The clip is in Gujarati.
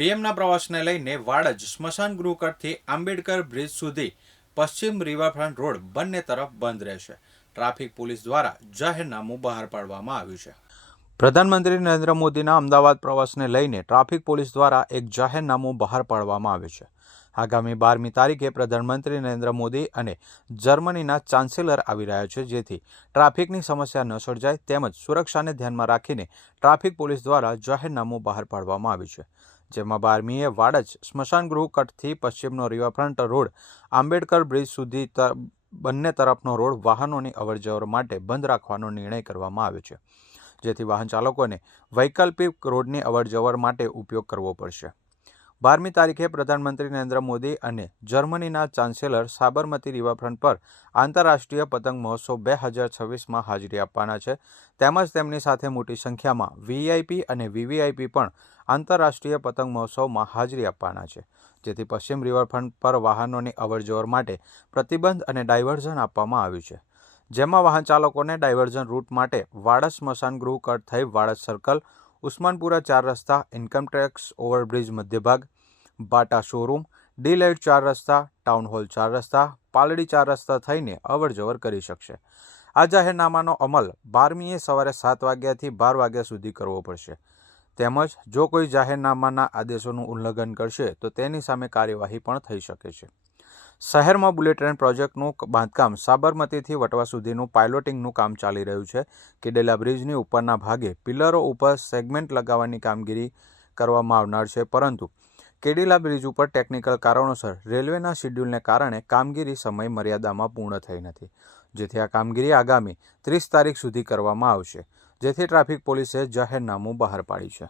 પીએમના પ્રવાસને લઈને વાડજ સ્મશાન ગૃહ આંબેડકર બ્રિજ સુધી પશ્ચિમ રિવરફ્રન્ટ રોડ બંને તરફ બંધ રહેશે. ટ્રાફિક પોલીસ દ્વારા જાહેરનામું બહાર પાડવામાં આવ્યું છે. પ્રધાનમંત્રી નરેન્દ્ર મોદીના અમદાવાદ પ્રવાસને લઈને ટ્રાફિક પોલીસ દ્વારા એક જાહેરનામું બહાર પાડવામાં આવ્યું છે. આગામી બારમી તારીખે પ્રધાનમંત્રી નરેન્દ્ર મોદી અને જર્મનીના ચાન્સેલર આવી રહ્યા છે, જેથી ટ્રાફિકની સમસ્યા ન સર્જાય. તેમજ સુરક્ષાને ધ્યાનમાં રાખીને ટ્રાફિક પોલીસ દ્વારા જાહેરનામું બહાર પાડવામાં આવ્યું છે. જેમાં બારમીએ વાડજ સ્મશાનગૃહ કટથી પશ્ચિમનો રિવરફ્રન્ટ રોડ, આંબેડકર બ્રિજ સુધી બંને તરફનો રોડ વાહનોની અવરજવર માટે બંધ રાખવાનો નિર્ણય કરવામાં આવ્યો છે. જેથી વાહન ચાલકોને વૈકલ્પિક રોડની અવરજવર માટે ઉપયોગ કરવો પડશે. બારમી તારીખે પ્રધાનમંત્રી નરેન્દ્ર મોદી અને જર્મનીના ચાન્સેલર સાબરમતી રિવરફ્રન્ટ પર આંતરરાષ્ટ્રીય પતંગ મહોત્સવ બે હજાર છવ્વીસમાં હાજરી આપવાના છે. તેમજ તેમની સાથે મોટી સંખ્યામાં વીઆઈપી અને વીવીઆઈપી પણ આંતરરાષ્ટ્રીય પતંગ મહોત્સવમાં હાજરી આપવાના છે. જેથી પશ્ચિમ રિવરફ્રન્ટ પર વાહનોની અવરજવર માટે પ્રતિબંધ અને ડાયવર્ઝન આપવામાં આવ્યું છે. જેમાં વાહન ચાલકોને ડાયવર્ઝન રૂટ માટે વાડસ સ્મશાન ગૃહ કટ થઈ વાડસ સર્કલ ઉસ્માનપુરા ચાર રસ્તા ઇન્કમટેક્સ ઓવરબ્રિજ મધ્યભાગ, બાટા શોરૂમ ડી લાઇટ ચાર રસ્તા ટાઉન હોલ ચાર રસ્તા, પાલડી ચાર રસ્તા થઈને અવરજવર કરી શકશે. આ જાહેરનામાનો અમલ બારમીએ સવારે સાત વાગ્યાથી બાર વાગ્યા સુધી કરવો પડશે. તેમજ જો કોઈ જાહેરનામાના આદેશોનું ઉલ્લંઘન કરશે, તો તેની સામે કાર્યવાહી પણ થઈ શકે છે. શહેરમાં બુલેટ ટ્રેન પ્રોજેક્ટનું બાંધકામ સાબરમતીથી વટવા સુધીનું પાયલોટિંગનું કામ ચાલી રહ્યું છે. કેડેલા બ્રિજની ઉપરના ભાગે પિલરો ઉપર સેગમેન્ટ લગાવવાની કામગીરી કરવામાં આવનાર છે, પરંતુ કેડીલા બ્રિજ ઉપર ટેકનિકલ કારણોસર રેલવેના શિડ્યુલને કારણે કામગીરી સમય મર્યાદામાં પૂર્ણ થઈ નથી. જેથી આ કામગીરી આગામી ત્રીસ તારીખ સુધી કરવામાં આવશે, જેથી ટ્રાફિક પોલીસે જાહેરનામું બહાર પાડ્યું છે.